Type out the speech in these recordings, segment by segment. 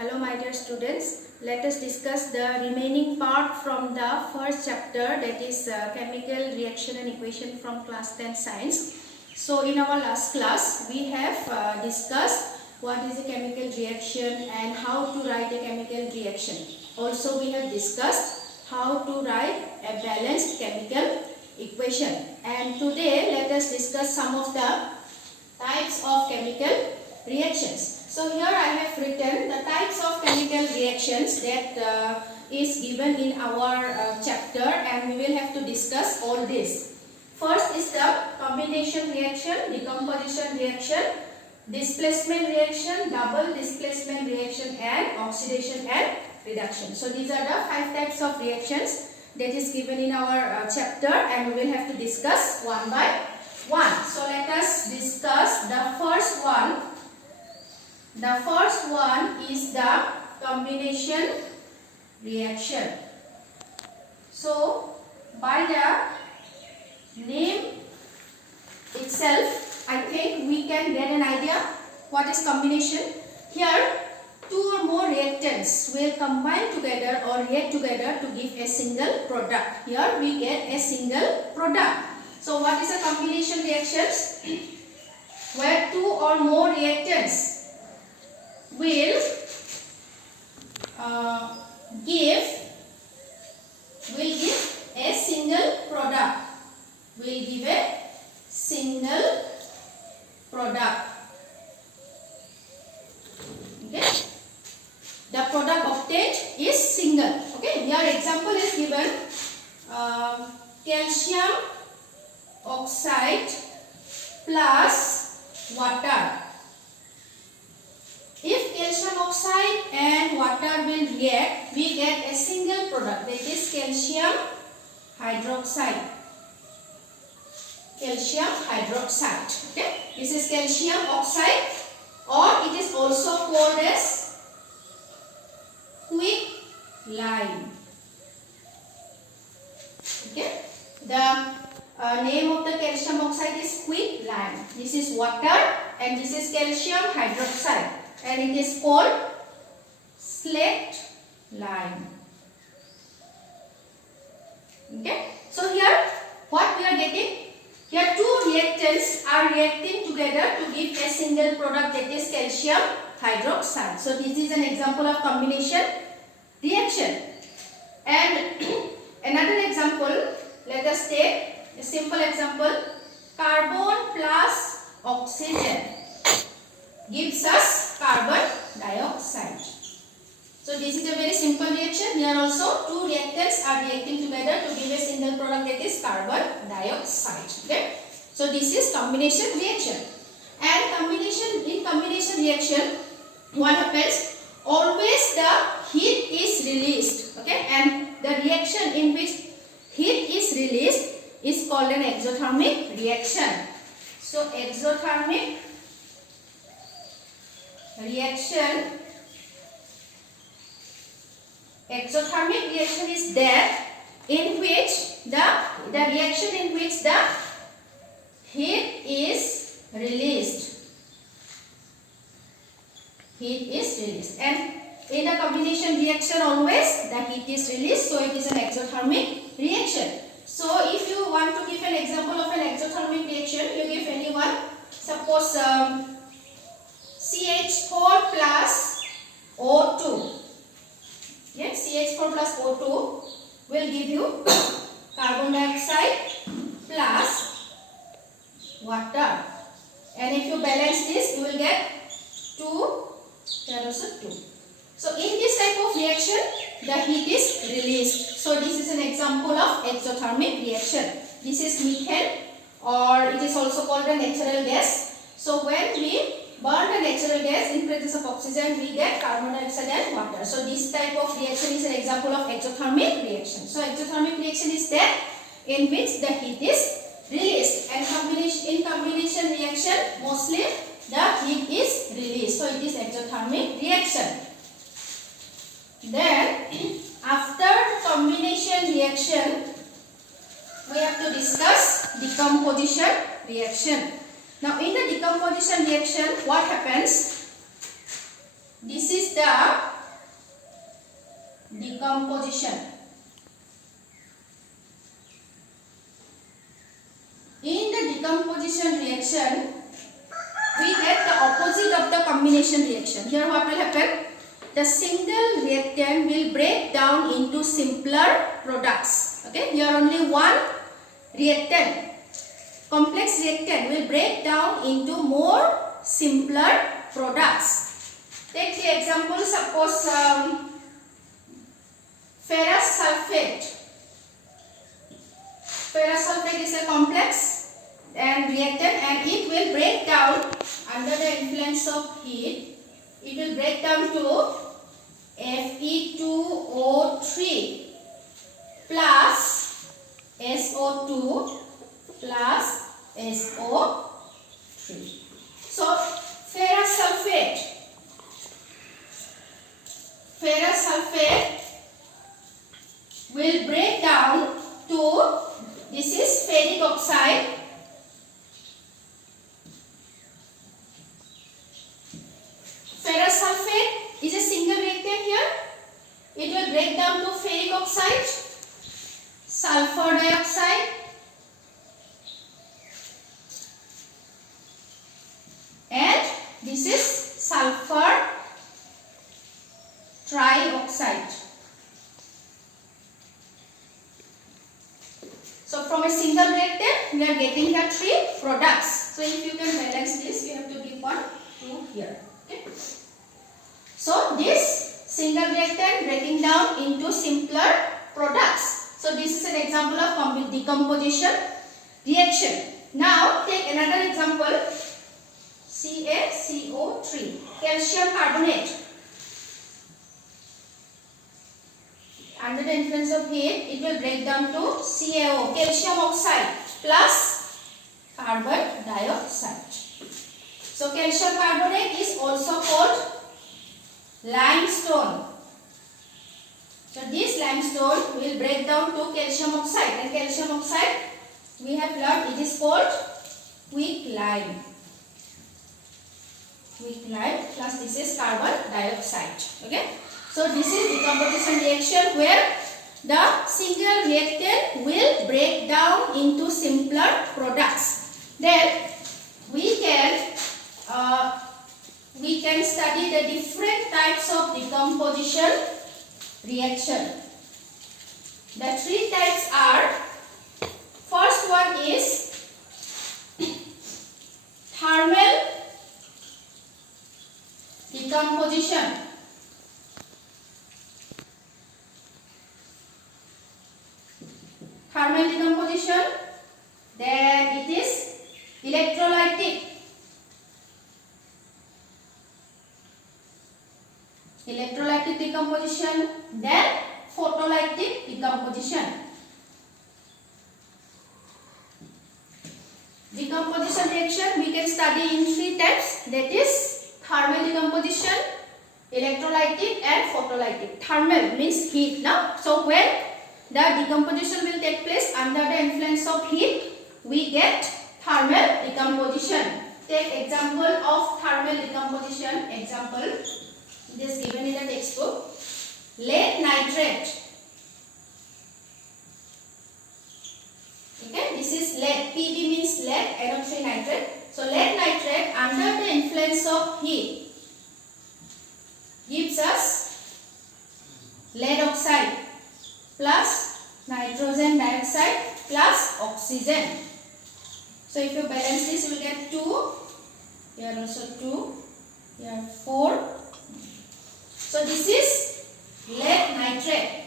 Hello my dear students, let us discuss the remaining part from the first chapter, that is chemical reaction and equation from class 10 science. So in our last class we have discussed what is a chemical reaction and how to write a chemical reaction. Also we have discussed how to write a balanced chemical equation, and today let us discuss some of the types of chemical reactions. So here I have written the types of chemical reactions that is given in our chapter, and we will have to discuss all this. First is the combination reaction, decomposition reaction, displacement reaction, double displacement reaction, and oxidation and reduction. So these are the 5 types of reactions that is given in our chapter, and we will have to discuss one by one. So let us discuss the first one. The first one is the combination reaction. So by the name itself, I think we can get an idea what is combination. Here 2 or more reactants will combine together or react together to give a single product. Here we get a single product. So what is a combination reactions? Where 2 or more reactants will give a single product. Will give a single product. Okay. The product obtained is single. Okay. Here example is given. Calcium oxide plus water. If calcium oxide and water will react, we get a single product, that is calcium hydroxide. Calcium hydroxide. Okay, this is calcium oxide, or it is also called as quicklime. Okay, the name of the calcium oxide is quicklime. This is water and this is calcium hydroxide, and it is called slaked lime. Okay, so here what we are getting? Here 2 reactants are reacting together to give a single product, that is calcium hydroxide. So this is an example of combination reaction. And another example, let us take a simple example. Carbon plus oxygen gives us carbon dioxide. So this is a very simple reaction. Here also 2 reactants are reacting together to give a single product, that is carbon dioxide. Okay. So this is combination reaction. And in combination reaction, what happens? Always the heat is released. Okay. And the reaction in which heat is released is called an exothermic reaction. So exothermic reaction. Exothermic reaction is that in which the reaction in which the heat is released. Heat is released, and in a combination reaction always the heat is released, so it is an exothermic reaction. So if you want to give an example of an exothermic reaction, you give any one. Suppose CH4 plus O2. Yes, CH4 plus O2 will give you carbon dioxide plus water, and if you balance this you will get 2, here also 2. So in this type of reaction the heat is released. So this is an example of exothermic reaction. This is methane, or it is also called a natural gas. So when we burn the natural gas in presence of oxygen, we get carbon dioxide and water. So this type of reaction is an example of exothermic reaction. So exothermic reaction is that in which the heat is released, and in combination reaction mostly the heat is released. So it is exothermic reaction. Then after combination reaction, we have to discuss decomposition reaction. Now in the decomposition reaction, what happens? This is the decomposition. In the decomposition reaction, we get the opposite of the combination reaction. Here what will happen? The single reactant will break down into simpler products. Okay, here only one reactant, complex reactant will break down into more simpler products. Take the example, suppose ferrous sulfate. Ferrous sulfate is a complex and reactant, and it will break down under the influence of heat. It will break down to Fe2O3 plus SO2 plus SO3. So ferrous sulfate will break down to, this is ferric oxide, ferrous sulfate is a single reactant here. It will break down to ferric oxide, sulfur dioxide, and this is sulfur trioxide. So from a single reactant, we are getting here three products. So if you can balance this, you have to give 1, 2 here. Okay. So this single reactant breaking down into simpler products. So this is an example of decomposition reaction. Now take another example, CaCO3, calcium carbonate. Under the influence of heat, it will break down to CaO, calcium oxide plus carbon dioxide. So calcium carbonate is also called limestone. So this limestone will break down to calcium oxide, and calcium oxide we have learned it is called quicklime. Quicklime plus this is carbon dioxide. Okay. So this is decomposition reaction where the single reactant will break down into simpler products. Then we can study the different types of decomposition reaction. The three types are, first one is thermal decomposition. Thermal decomposition, then it is electrolytic. Electrolytic decomposition, then photolytic decomposition. Decomposition reaction we can study in three types, that is thermal decomposition, electrolytic and photolytic. Thermal means heat. Now, so when the decomposition will take place under the influence of heat, we get thermal decomposition. Take example of thermal decomposition. Example, it is given in the textbook. Lead nitrate. Okay, this is lead. Pb means lead, NO3 nitrate. So lead nitrate under the influence of heat gives us lead oxide plus nitrogen dioxide plus oxygen. So if you balance this, you will get 2. Here also 2. Here 4. So this is lead nitrate.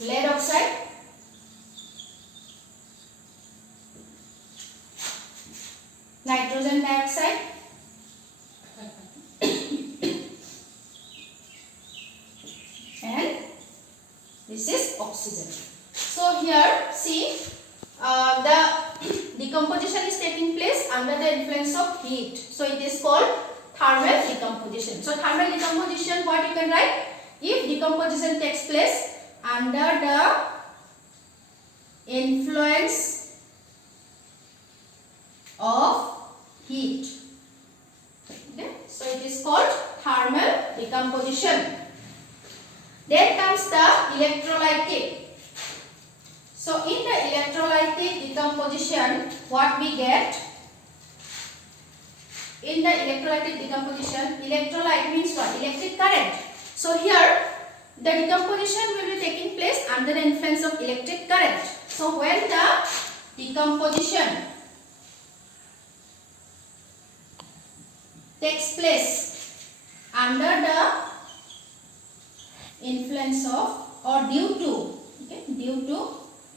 Lead oxide, nitrogen dioxide, and this is oxygen. So here see the decomposition is taking place under the influence of heat. So it is called thermal decomposition. So thermal decomposition, what you can write? If decomposition takes place under the influence of heat. Okay, so it is called decomposition. Then comes the electrolytic. So in the electrolytic decomposition, what we get? In the electrolytic decomposition, electrolyte means what? Electric current. So here the decomposition will be taking place under the influence of electric current. So when the decomposition takes place under the influence of or due to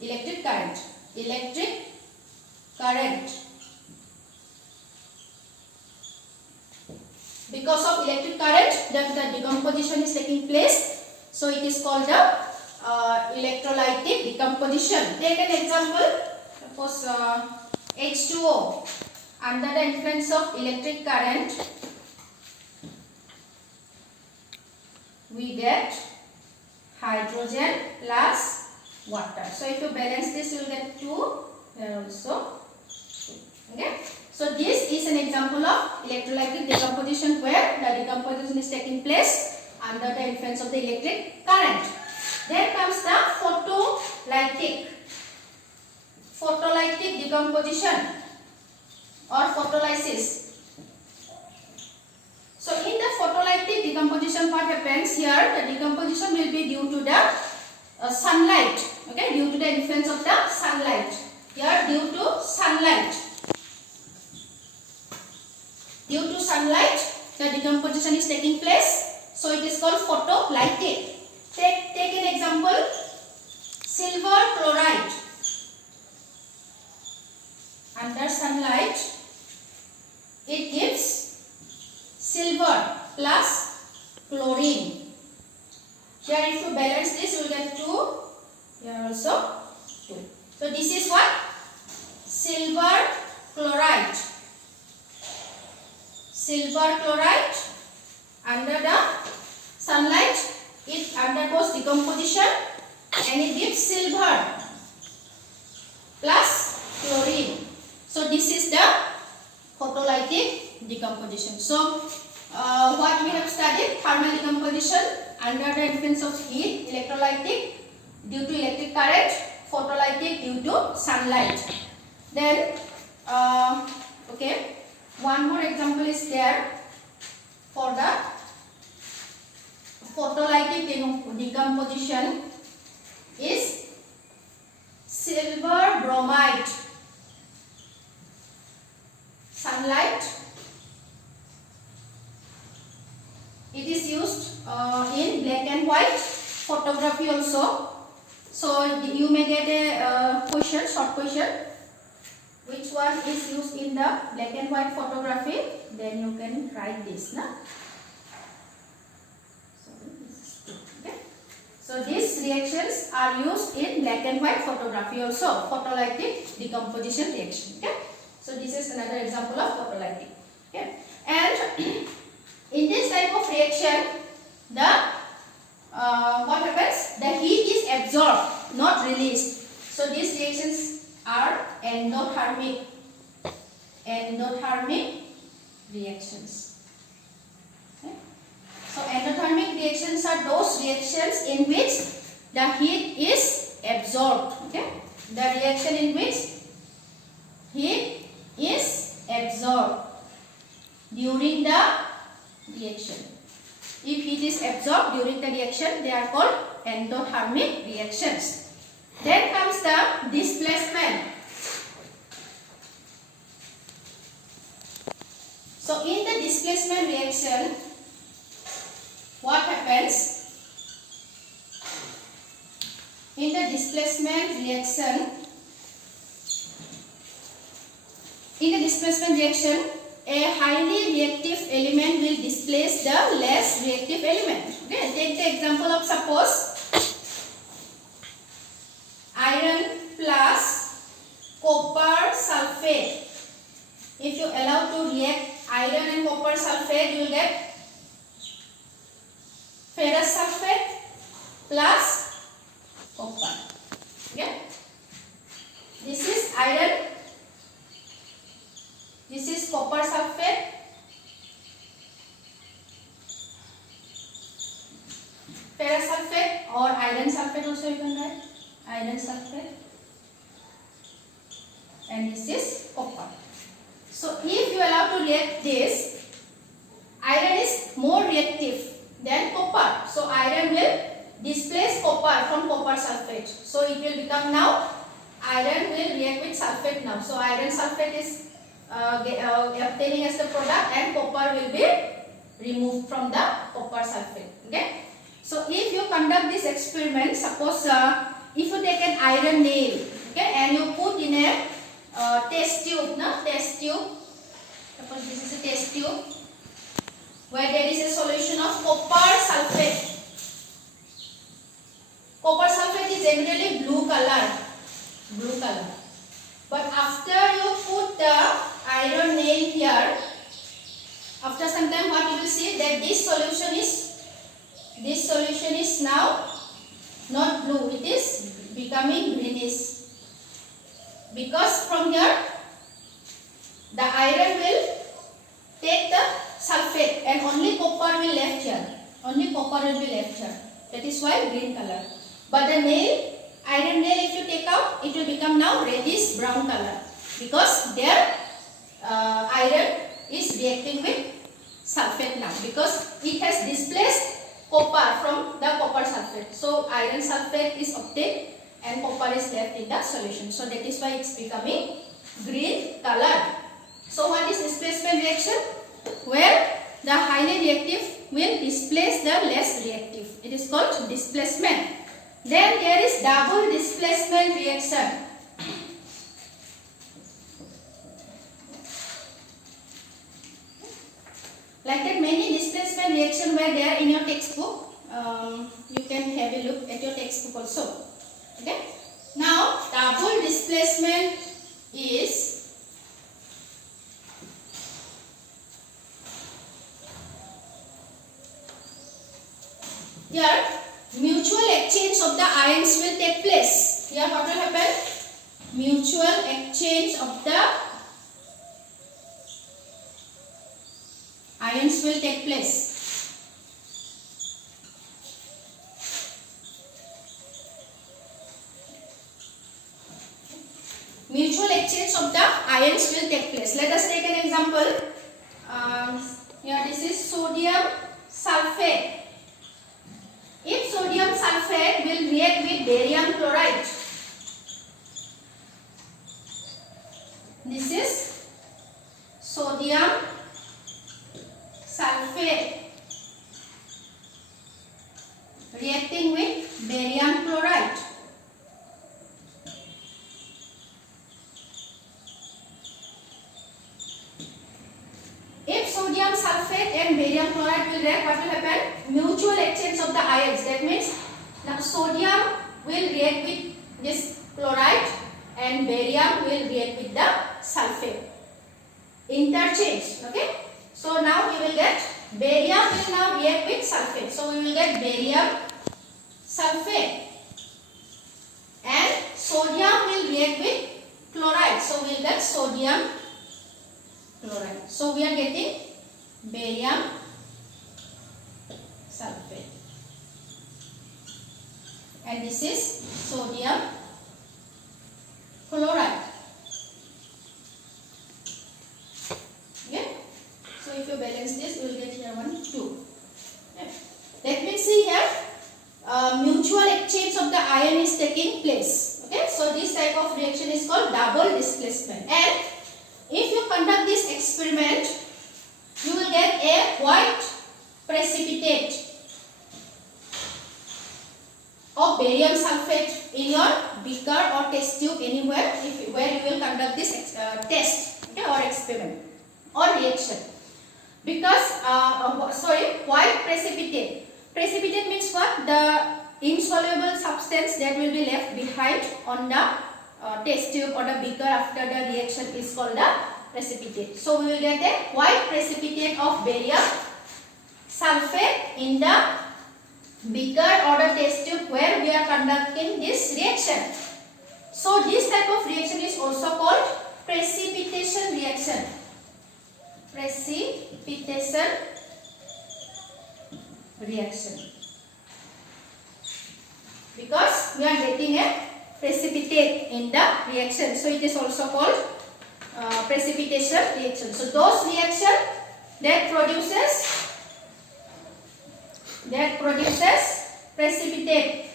electric current. Because of electric current, the decomposition is taking place. So it is called the electrolytic decomposition. Take an example. Suppose H2O. Under the influence of electric current, we get hydrogen plus water. So if you balance this, you will get 2. Here also 2. Okay. So this is an example of electrolytic decomposition where the decomposition is taking place under the influence of the electric current. Then comes the photolytic decomposition or photolysis. So in the photolytic decomposition, what happens here? The decomposition will be due to the sunlight. Okay, due to the influence of the sunlight. Here due to sunlight. Due to sunlight, the decomposition is taking place. So it is called photolytic. Take an example. Silver chloride. Under sunlight, it gives silver plus chlorine. Here if you balance this, you will get 2. Here also 2. So this is what? Silver chloride. Silver chloride, under the sunlight, it undergoes decomposition and it gives silver plus chlorine. So this is the photolytic decomposition. So what we have studied: thermal decomposition under the influence of heat, electrolytic due to electric current, photolytic due to sunlight. Then okay, one more example is there for the photolytic decomposition is silver bromide. Sunlight, it is used in black and white photography also. So you may get a question, short question, which one is used in the black and white photography, then you can write this. Na? Okay. So these reactions are used in black and white photography also, photolytic decomposition reaction. Okay. So this is another example of photolytic. Okay. And in this type of reaction, the what happens? The heat is absorbed, not released. So these reactions are endothermic reactions. Okay. So endothermic reactions are those reactions in which the heat is absorbed. Okay. The reaction in which heat is absorbed during the reaction. If heat is absorbed during the reaction, they are called endothermic reactions. Then comes the displacement. So in the displacement reaction, what happens? In the displacement reaction, a highly reactive element will displace the less reactive element. Okay, take the example of suppose iron plus copper sulfate. If you allow to react iron and copper sulfate, you will get ferrous sulfate plus copper. Okay, this is iron. This is copper sulfate. ferrous sulfate, or iron sulfate also you can write, iron sulfate, and this is copper. So if you allow to react this, iron is more reactive than copper. So iron will displace copper from copper sulfate. So it will become now, iron will react with sulfate now. So iron sulfate is obtaining as the product, and copper will be removed from the copper sulfate. Okay. So if you conduct this experiment, suppose if you take an iron nail, okay, and you put in a test tube, suppose this is a test tube where there is a solution of copper sulfate. Copper sulfate is generally blue color. But after you put the iron nail here, after some time what you will see that this solution is now not blue, it is becoming greenish. Because from here the iron will take the sulfate and only copper will left here. That is why green color. But the nail, iron nail, if you take out, it will become now reddish brown color, because their iron is reacting with sulfate now, because it has displaced copper from the copper sulfate. So iron sulfate is obtained and copper is left in the solution. So that is why it is becoming green color. So what is displacement reaction? Where the highly reactive will displace the less reactive. It is called displacement. Then there is double displacement reaction. Like that, many displacement reaction were there in your textbook. You can have a look at your textbook also. Okay. Now double displacement is here mutual exchange of the ions will take place. Here what will happen? Mutual exchange of the ions will take place. Mutual exchange of the ions will take place. Let us take an example. Here this is sodium sulfate. If sodium sulfate will react with barium chloride, this is sodium sulfate reacting with barium chloride. If sodium sulfate and barium chloride will react, what will happen? Mutual exchange of the ions. That means now sodium will react with this chloride and barium will react with the sulfate. Interchange. Okay. So now we will get barium will now react with sulfate. So we will get barium sulfate, and sodium will react with chloride. So we will get sodium chloride. So we are getting barium sulfate, and this is sodium chloride. Okay. So if you balance this, we will get here 1, 2. Okay. Let me see here. Mutual exchange of the ion is taking place. Okay. So this type of reaction is called double displacement. And if you conduct this experiment, you will get a white precipitate of barium sulfate in your beaker or test tube anywhere where you will conduct this test, okay, or experiment or reaction. Because white precipitate. Precipitate means what? The insoluble substance that will be left behind on the test tube or the beaker after the reaction is called the precipitate. So we will get a white precipitate of barium sulfate in the beaker or the test tube where we are conducting this reaction. So this type of reaction is also called precipitation reaction. Precipitation reaction. because we are getting a precipitate in the reaction. So it is also called precipitation reaction. So those reaction that produces precipitate,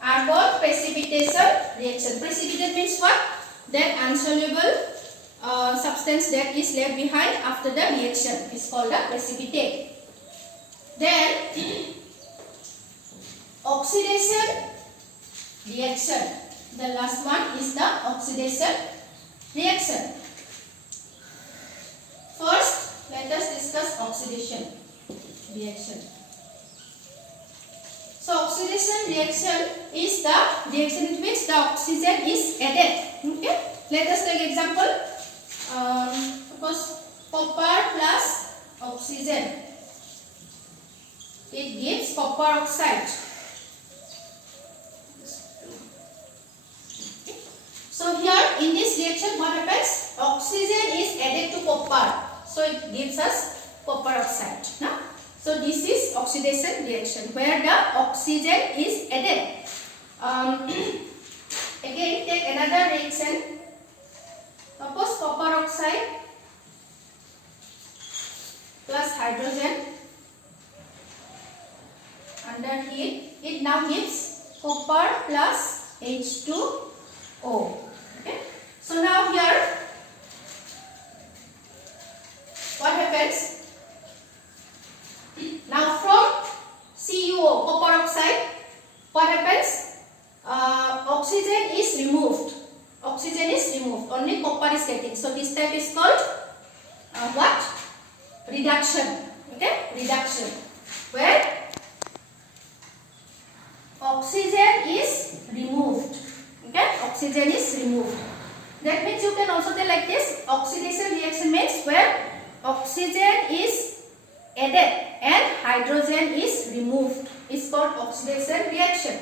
are called precipitation reaction. Precipitate means what? That insoluble substance that is left behind after the reaction is called a precipitate. Then oxidation reaction. The last one is the oxidation reaction. First, let us discuss oxidation reaction. So oxidation reaction is the reaction in which the oxygen is added. Okay. Let us take example. Suppose copper plus oxygen. It gives copper oxide. So here in this reaction what happens? Oxygen is added to copper. So it gives us copper oxide. No? So this is oxidation reaction where the oxygen is added. Again take another reaction. Suppose copper oxide plus hydrogen under heat. It now gives copper plus H2O. Okay. So now here what happens? Now from CuO, copper oxide, what happens? Oxygen is removed. Oxygen is removed. Only copper is getting. So this type is called what? Reduction. Okay, reduction. Where oxygen is removed. Okay, oxygen is removed. That means you can also tell like this. Oxidation reaction means where oxygen is added and hydrogen is removed. It's called oxidation reaction.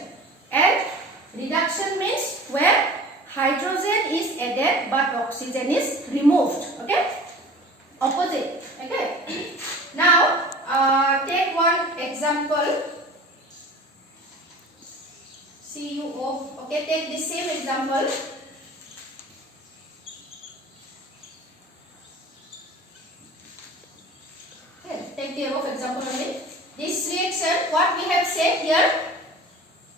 And reduction means where hydrogen is added but oxygen is removed. Okay, opposite. Okay. Now take one example. CuO. Okay, take the same example. Okay, take the above example only. This reaction, what we have said here,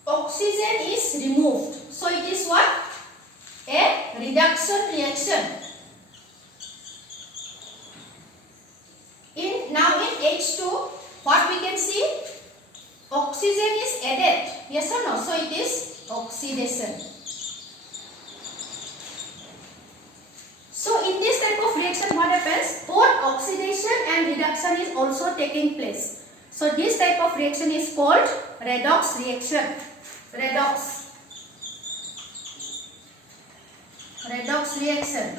oxygen is removed. So it is what? A reduction reaction. Now in H2, what we can see? Oxygen is added. Yes or no? So it is oxidation. So in this type of reaction, what happens? Both oxidation and reduction is also taking place. So this type of reaction is called redox reaction. Redox. Redox reaction.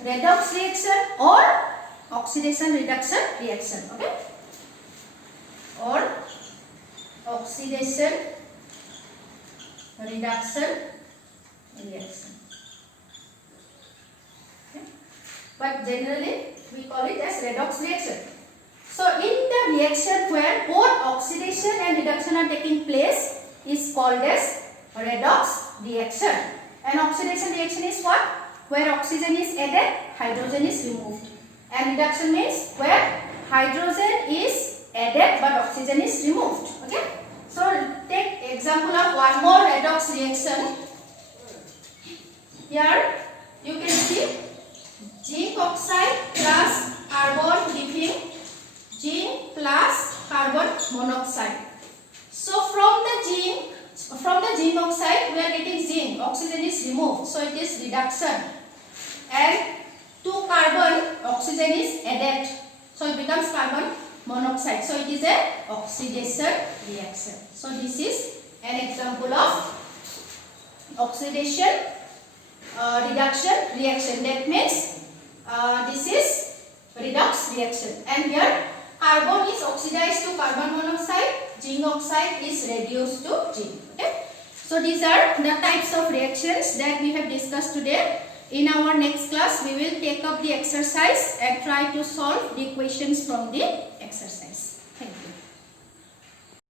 Redox reaction or oxidation reduction reaction. Okay. Or oxidation reduction reaction. Okay. But generally we call it as redox reaction. So in the reaction where both oxidation and reduction are taking place is called as redox reaction. And oxidation reaction is what? Where oxygen is added, hydrogen is removed. And reduction means where hydrogen is added but oxygen is removed. Okay. So take example of one more redox reaction. Here you can see zinc oxide plus carbon giving zinc plus carbon monoxide. So from the zinc oxide we are getting zinc. Oxygen is removed. So it is reduction. And to carbon oxygen is added. So it becomes carbon monoxide. So it is a oxidation reaction. So this is an example of oxidation reduction reaction. That means this is redox reaction. And here carbon is oxidized to carbon monoxide, zinc oxide is reduced to zinc. Okay. So these are the types of reactions that we have discussed today. In our next class, we will take up the exercise and try to solve the equations from the exercise.